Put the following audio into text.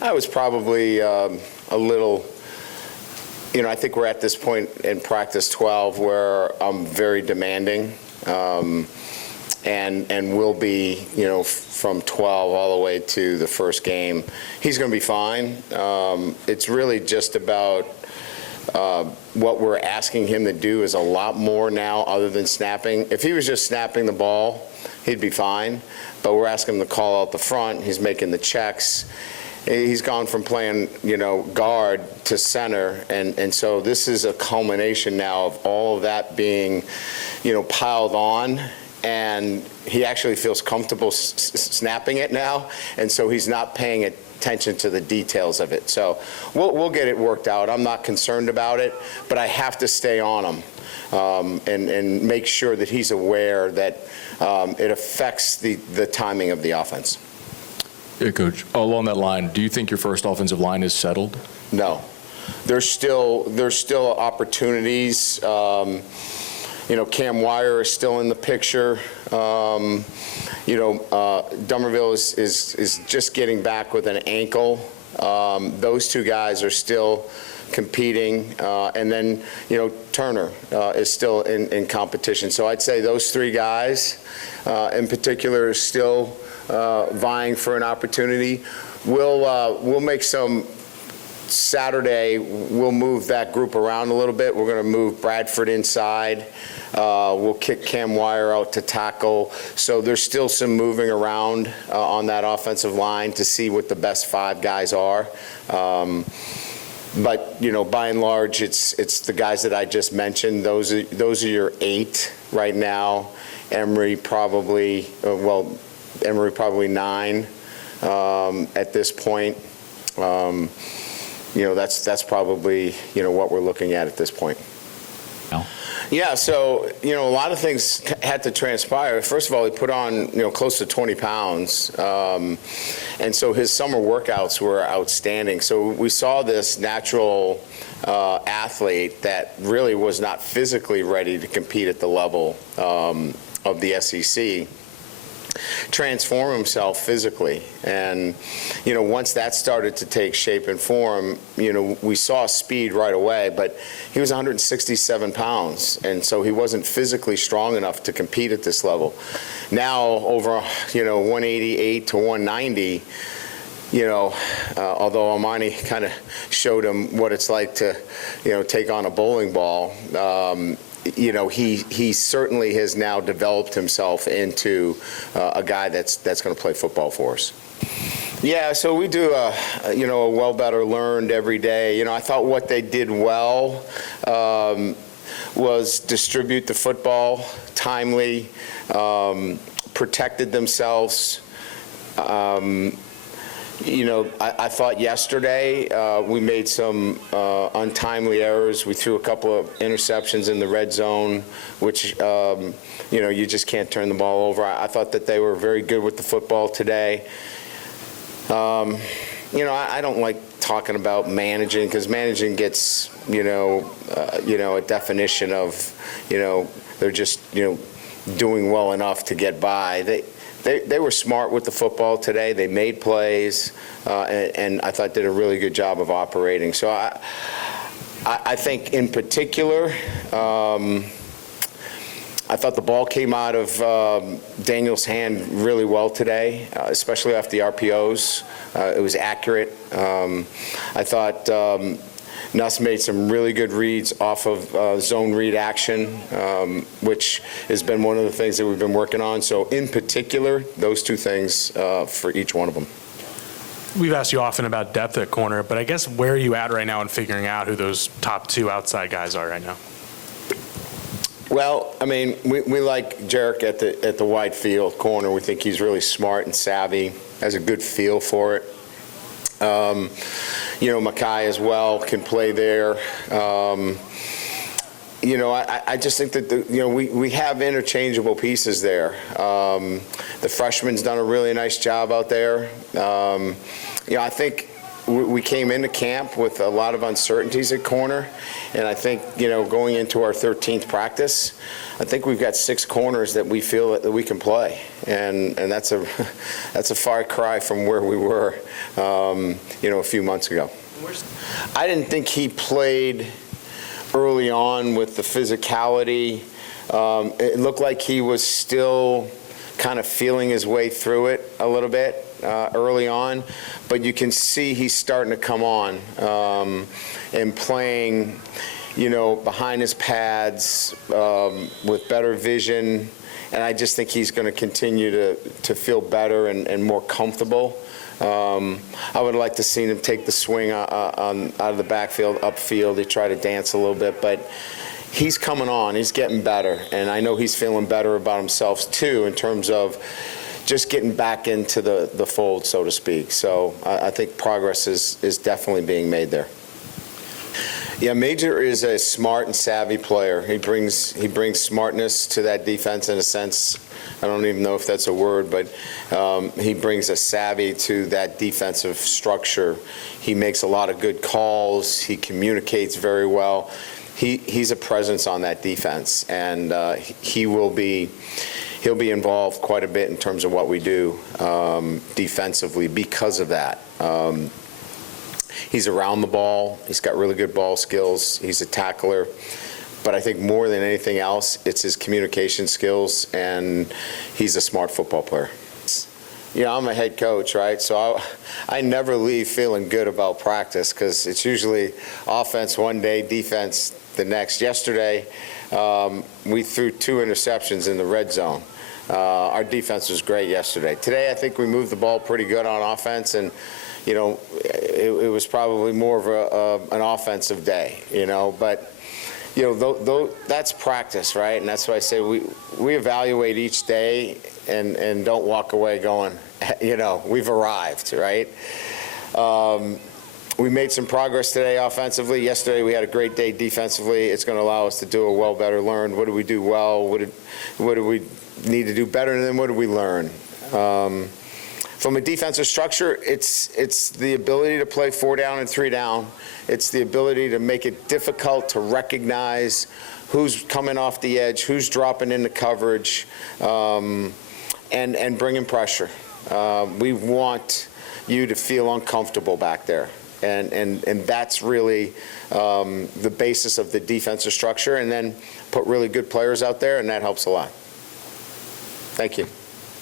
I was probably a little, I think we're at this point in practice 12 where I'm very demanding, and will be, from 12 all the way to the first game. He's going to be fine. It's really just about what we're asking him to do is a lot more now other than snapping. If he was just snapping the ball, he'd be fine. But we're asking him to call out the front. He's making the checks. He's gone from playing, guard to center. And so this is a culmination now of all of that being, piled on. And he actually feels comfortable snapping it now. And so he's not paying attention to the details of it. So we'll get it worked out. I'm not concerned about it, but I have to stay on him and make sure that he's aware that it affects the timing of the offense. Yeah, Coach, along that line, do you think your first offensive line is settled? No. There's still opportunities. Cam Wire is still in the picture. Dummerville is just getting back with an ankle. Those two guys are still competing. And then, Turner is still in competition. So I'd say those three guys in particular are still vying for an opportunity. We'll make some Saturday, we'll move that group around a little bit. We're going to move Bradford inside. We'll kick Cam Wire out to tackle. So there's still some moving around on that offensive line to see what the best five guys are. But by and large, it's the guys that I just mentioned. Those are your 8 right now. Emory probably 9 at this point. That's probably, what we're looking at this point. No. Yeah, so, a lot of things had to transpire. First of all, he put on, close to 20 pounds. And so his summer workouts were outstanding. So we saw this natural athlete that really was not physically ready to compete at the level of the SEC. Transform himself physically, and once that started to take shape and form, we saw speed right away, but he was 167 pounds, and so he wasn't physically strong enough to compete at this level. Now over 188 to 190, although Amani kind of showed him what it's like to take on a bowling ball, he certainly has now developed himself into a guy that's going to play football for us. Yeah, so we do a well better learned every day. I thought what they did well was distribute the football timely, protected themselves. I thought yesterday we made some untimely errors. We threw a couple of interceptions in the red zone, which, you just can't turn the ball over. I thought that they were very good with the football today. I don't like talking about managing because managing gets, a definition of, they're just, doing well enough to get by. They were smart with the football today. They made plays, and I thought did a really good job of operating. So I think in particular, I thought the ball came out of Daniel's hand really well today, especially off the RPOs. It was accurate. I thought Nuss made some really good reads off of zone read action, which has been one of the things that we've been working on. So in particular, those two things for each one of them. We've asked you often about depth at corner, but I guess where are you at right now in figuring out who those top 2 outside guys are right now? Well, I mean, we like Jarek at the wide field corner. We think he's really smart and savvy, has a good feel for it. Mackay as well can play there. I just think that we have interchangeable pieces there. The freshman's done a really nice job out there. I think we came into camp with a lot of uncertainties at corner, and I think, going into our 13th practice, I think we've got 6 corners that we feel that we can play, and that's a far cry from where we were, a few months ago. I didn't think he played early on with the physicality. It looked like he was still kind of feeling his way through it a little bit early on, but you can see he's starting to come on and playing, behind his pads with better vision, and I just think he's going to continue to feel better and more comfortable. I would like to see him take the swing out of the backfield, upfield. He tried to dance a little bit, but he's coming on. He's getting better, and I know he's feeling better about himself too in terms of just getting back into the fold, so to speak. So I think progress is definitely being made there. Yeah, Major is a smart and savvy player. He brings smartness to that defense in a sense. I don't even know if that's a word, but he brings a savvy to that defensive structure. He makes a lot of good calls. He communicates very well. He's a presence on that defense, and he'll be involved quite a bit in terms of what we do defensively because of that. He's around the ball. He's got really good ball skills. He's a tackler. But I think more than anything else, it's his communication skills, and he's a smart football player. I'm a head coach, right? So I never leave feeling good about practice because it's usually offense one day, defense the next. Yesterday, we threw 2 interceptions in the red zone. Our defense was great yesterday. Today, I think we moved the ball pretty good on offense, and it was probably more of an offensive day, but that's practice, right? And that's why I say we evaluate each day and don't walk away going, we've arrived, right? We made some progress today offensively. Yesterday we had a great day defensively. It's going to allow us to do a well, better, learn. What did we do well? What do we need to do better? And then what did we learn? From a defensive structure, it's the ability to play 4 down and 3 down. It's the ability to make it difficult to recognize who's coming off the edge, who's dropping into coverage, and bringing pressure. We want you to feel uncomfortable back there. And that's really the basis of the defensive structure, and then put really good players out there, and that helps a lot. Thank you.